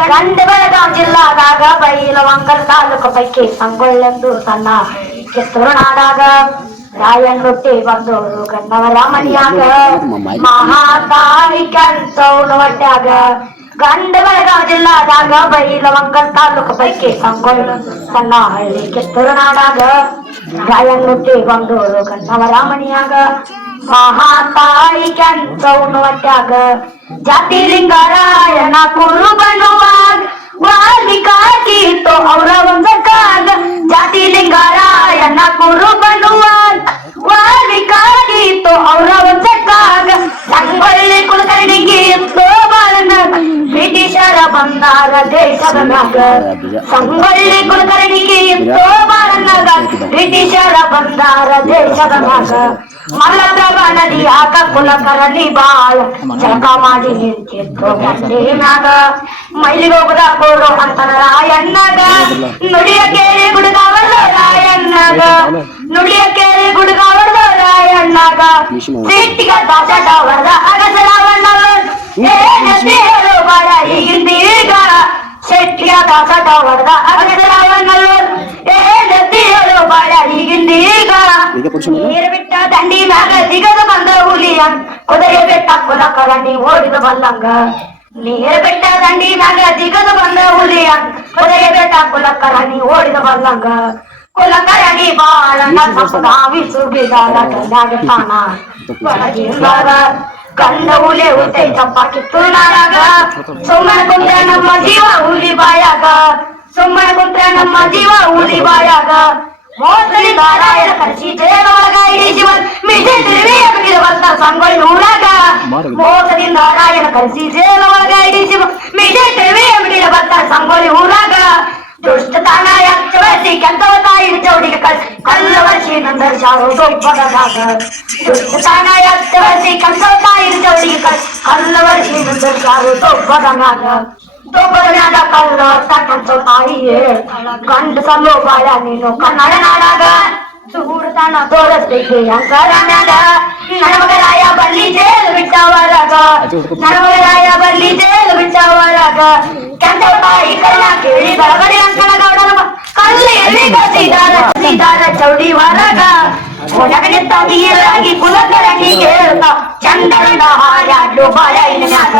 ಗಂಡ ಬೆಳಗಾಂ ಜಿಲ್ಲಾದಾಗ ಬೈಲವಂಗಲ್ ತಾಲೂಕು ಪೈಕಿ ಸಂಗೊಳ್ಳೆಂದು ಸಣ್ಣ ಕಿತ್ತೂರು ನಾಡಾಗ ರಾಯಣ್ಣೊಟ್ಟಿ ಬಂದವರು ಗಂಡವರ ಮನಿಯಾಗ ಮಹಾತಾಯಿ ಕೆಂಚೌನ ಹೊಟ್ಯಾಗ ಗಂಡ ಬೆಳಗಾಂ ಜಿಲ್ಲಾದಾಗ ಬೈಲವಂಗಲ್ ತಾಲೂಕು ಪೈಕಿ ಸಂಗೊಳ್ಳ ಸಣ್ಣ ಹಳ್ಳಿ ಕಿತ್ತೂರು ನಾಡಾಗ ರಾಯಣ್ಣೊಟ್ಟಿ ಬಂದವರು ಗಂಡವರ ಮನಿಯಾಗ ಮಹಾತಾಯಿ ಕೆಂಚೌನ ಹೊಟ್ಯಾಗ ಜಾತಿ ಲಿಂಗರಾಯನ ಕುರು ಬನುವಾಗ ವಾಲಿಕಾಗಿತ್ತು ಅವರ ಒಂದಕ್ಕಾಗ ಜಾತಿ ಲಿಂಗರಾಯನ ಕುರು ಬನುವಾಗ ವಾಲಿಕಾಗಿತ್ತು ಅವರ ಒಂದಕ್ಕಾಗ ಸಂಗೊಳ್ಳಿ ಕುಲಕರ್ಣಿಗೆ ಇತ್ತು ಬಾಳನಾಗ ಬ್ರಿಟಿಷರ ಬಂದಾರ ದೇಶದ ಮ್ಯಾಗ ಸಂಗೊಳ್ಳಿ ಕುಲಕರ್ಣಿಗೆ ಇತ್ತು ಬಾಳನಾಗ ಬ್ರಿಟಿಷರ ಬಂದಾರ ದೇಶದ ಮ್ಯಾಗ ಮಲ್ಲಪ್ರಭ ನದಿಯಾಗ ಕುಲಕರ್ಣಿ ಬಾಳ ಜಳಕ ಮಾಡಿ ನಿಂತಿತ್ತು ಮ್ಯಾಗ ಮೈಲಿಗೆ ಹೋಗದ ಕೋಡು ಅಂತನ ರಾಯಣ್ಣಗ ನುಡಿಯ ಕೇಳಿ ಗುಡುಗಾವಲ್ಲ ರಾಯಣ್ಣಗ ನುಡಿಯ ಕೇಳಿ ಗುಡುಗಾವಲ್ಲ ರಾಯಣ್ಣಗ ಸಿಟ್ಟಿಗ ದಾಸಟ ವರದ ಅಗಸರಾವಣ್ಣಗ ಹೇಳು ಬಾಳ ಈಗಿಂದೀಗ ಶೆಟ್ಟಿಯ ದಾಸಟ ವರದ ಅಗಸರಾವಣ್ಣಗ ಹೇಳು ಬಾಳ ಈಗಿಂದೀಗ ನೀರು ಬಿಟ್ಟ ದಂಡಿ ಮ್ಯಾಗ ದಿಗದ ಬಂದ ಹುಲಿಯ ಕುದುರೆ ಬೆಟ್ಟ ಕುಲಕರ್ಣಿ ಓಡಿದ ಬಲ್ಲಂಗ ನೀರು ಬಿಟ್ಟ ದಂಡಿ ಮ್ಯಾಗ ದಿಗದ ಬಂದ ಹುಲಿಯ ಕುದುರೆ ಬೆಟ್ಟ ಕುಲಕರ್ಣಿ ಓಡಿದ ಬಲ್ಲಂಗ ಕುಲಕರ್ಣಿ ಬಾಳನ ಸಂಪದಾವಿ ಸುಗಿದಾರ ಗಂಡಾಗತಾನ ಒಳಗಿಂದಾಗ ಗಂಡ ಹುಲಿ ಉತ್ತೈ ಚಪ್ಪ ಕಿತ್ತೂರು ನಾಡಾಗ ಸುಮ್ಮನೆ ಕುಂತ್ರೆ ನಮ್ಮ ಜೀವ ಹುಲಿ ಬಾಯಾಗ ಸುಮ್ಮನೆ ಕುಂತ್ರೆ ನಮ್ಮ ಜೀವ ಹುಲಿ ಬಾಯಾಗ ಮೋಸಲಿ ನಾರಾಯಣ ಕರ್ಸಿ ಜಯನೊಳಗ ಇಡೀ ಜೀವನ್ ಮಿಜೆ ತಿರುವಿ ಅಗಲಿದ ಬಂದ ಸಂಗೊಳ್ಳಿ ಊರಾಗ ಮೋಸಲಿ ನಾರಾಯಣ ಕರ್ಸಿ ಜಯನೊಳಗ ಇಡೀ ಜೀವನ್ ಮಿಜೆ ತಿರುವಿ ಅಗಲಿದ ಬಂದ ಸಂಗೊಳ್ಳಿ ಊರಾಗ ದುಷ್ಟತನ ಎಚ್ಚರಿಸಿ ಕೆಂತವ ತಾಯಿ ಚೌಡಿಗೆ ಕಲ್ಲ ವರ್ಷಿ ನಂದರ ಶಾರು ಸೊಪ್ಪದಾಗ ದುಷ್ಟತನ ಎಚ್ಚರಿಸಿ ಕೆಂತವ ತಾಯಿ ಚೌಡಿಗೆ ಕಲ್ಲ ವರ್ಷಿ ನಂದರ ಶಾರು ಸೊಪ್ಪದಾಗ ದೊಬ್ಬರನಾದ ಕಲ್ಲ ತಕ್ಕಂತ ತಾಯಿಯೇ ಗಂಡ ಸಲ್ಲೋ ಬಾಳ ನೀನು ಕನ್ನಡ ನಾಡಾಗ ಸುಗೂಡ್ತಾನ ತೋರಿಸ್ತಿದ್ದೆ ಅಂಕರನಾಗ ನಡಮಗರಾಯ ಬಲ್ಲಿ ಜೇಲು ಬಿಟ್ಟವರಾಗ ನಡಮಗರಾಯ ಬಲ್ಲಿ ಜೇಲು ಬಿಟ್ಟವರಾಗ ಕೆಂತ ತಾಯಿ ಕಲ್ಲ ಕೇಳಿ ಬರಬರಿ ಅಂಕಣ ಗೌಡನ ಕಲ್ಲಿ ಸೀದಾರ ಚೌಡಿ ಹೊರಗ ಒಳಗಡೆ ತಂದಿಯರಾಗಿ ಕುಲಕರ್ಣಿ ಹೇಳ್ತಾ ಚಂದನ ಹಾರಾಡು ಬಾಳ ಇನ್ನಾಗ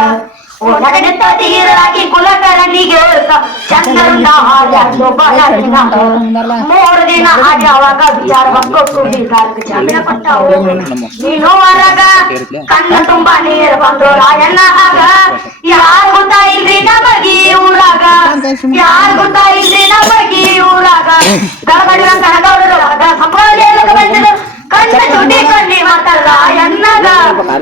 ಒಳಗಡೆ ತಂದಿಯರಾಗಿ ಕುಲಕರ್ಣಿಗೆ ಹೇಳ್ತಾ ಚಂದನ ಹಾರಾಡು ಬಾಳ ಇನ್ನಾಗ 3 ದಿನ ಆಜಾವಾಗ ವಿಚಾರ ಕೊಟ್ಟು ಬೀಗಾರ್ಗ ಜಾಮೀನ ಕೊಟ್ಟವು ನೀನು ಹೊರಗ ಕಣ್ಣ ತುಂಬಾ ನೀರು ಬಂದು ರಾಯಣ್ಣ ಆಗ ಯಾರು ಗೊತ್ತಾ ಇಲ್ರಿ ನಮಗಿ ಊರಾಗ ಯಾರು ಗೊತ್ತಾ ಇಲ್ರಿ ನಮಗಿ ಊರಾಗ ಗಡಗಡಿನ ಕಣಗೌಡರಾಗ ಸಂಭ್ರಮ ಬಂದಿದ್ರು ಕಣ್ಣ ಚುಟಿ ಕಣ್ಣಿ ಮಾತಲ್ಲ ಎನ್ನಗ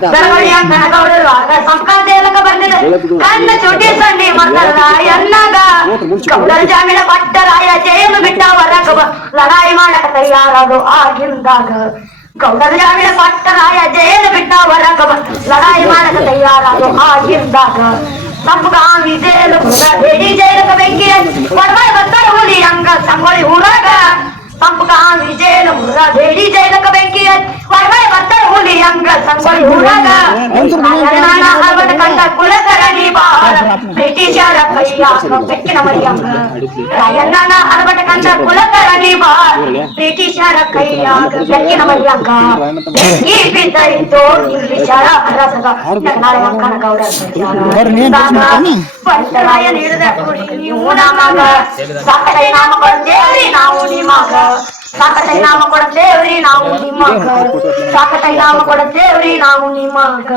ಗಡಗಡಿಯ ಕಣಗೌಡರಾಗ ಸಂಪ್ರದಾಯಕ ಬಂದಿದ್ರು ಕಣ್ಣ ಚುಟಿ ಕಣ್ಣಿ ಮಾತಲ್ಲ ಎನ್ನಗ ಗೌಡರ ಜಾಮೀನ ಕೊಟ್ಟ ರಾಯ ಜೈಲು ಬಿಟ್ಟ ಹೊರಗ ಲಡಾಯಿ ಮಾಡಕ ತಯಾರದು ಆಗಿಂದಾಗ ಗೌಡರ ಜಾಮೀನ ಕೊಟ್ಟ ರಾಯ ಜೈಲು ಬಿಟ್ಟ ಹೊರಗ ಲಡಾಯಿ ಮಾಡಕ ತಯಾರದು ಆಗಿಂದಾಗ ಸಂಪಗಾಮಿ ಜೈಲು ಬೇಡಿ ಜೈಲಕ ಬೆಂಕಿ ಒಡಮೈ ಬರ್ತಾರ ಹುಲಿ ಹಂಗ ಸಂಗೊಳ್ಳಿ ಊರಾಗ ಸಂಪಗಾಮಿ ಜೈಲು ಬೇಡಿ ಜೈಲಕ ಬೆಂಕಿ ಒಡಮೈ ಬರ್ತಾರ ಹುಲಿ ಹಂಗ ಸಂಗೊಳ್ಳಿ ಊರಾಗ ಕಂಡ ಕುಲಕರ್ಣಿ ಬಾಳ ಬ್ರಿಟಿಷರ ಕೈಯಾಗ ಬೆಕ್ಕಿನ ಮರಿಯಂಗ ರಾಯಣ್ಣನ ಅರಬಟ ಕಂಡ ಕುಲಕರ್ಣಿ ಬಾಳ ಬ್ರಿಟಿಷರ ಕೈಯಾಗ ಬೆಕ್ಕಿನ ಮರಿಯಂಗ ಈ ಬಿದ್ದೈತು ಇಂಗ್ಲಿಷರ ಅರಸದ ಕನಗೌಡ ಪಂಚರಾಯ ನೀಡಿದ ನೀವು ನಮಗ ಸಾಕಟೈ ನಾಮ ಕೊಡ್ತೇವ್ರಿ ನಾವು ನಿಮಗ ಸಾಕಟೈ ನಾಮ ಕೊಡ್ತೇವ್ರಿ ನಾವು ನಿಮಗ ಸಾಕಟೈ ನಾಮ ಕೊಡ್ತೇವ್ರಿ ನಾವು ನಿಮಗ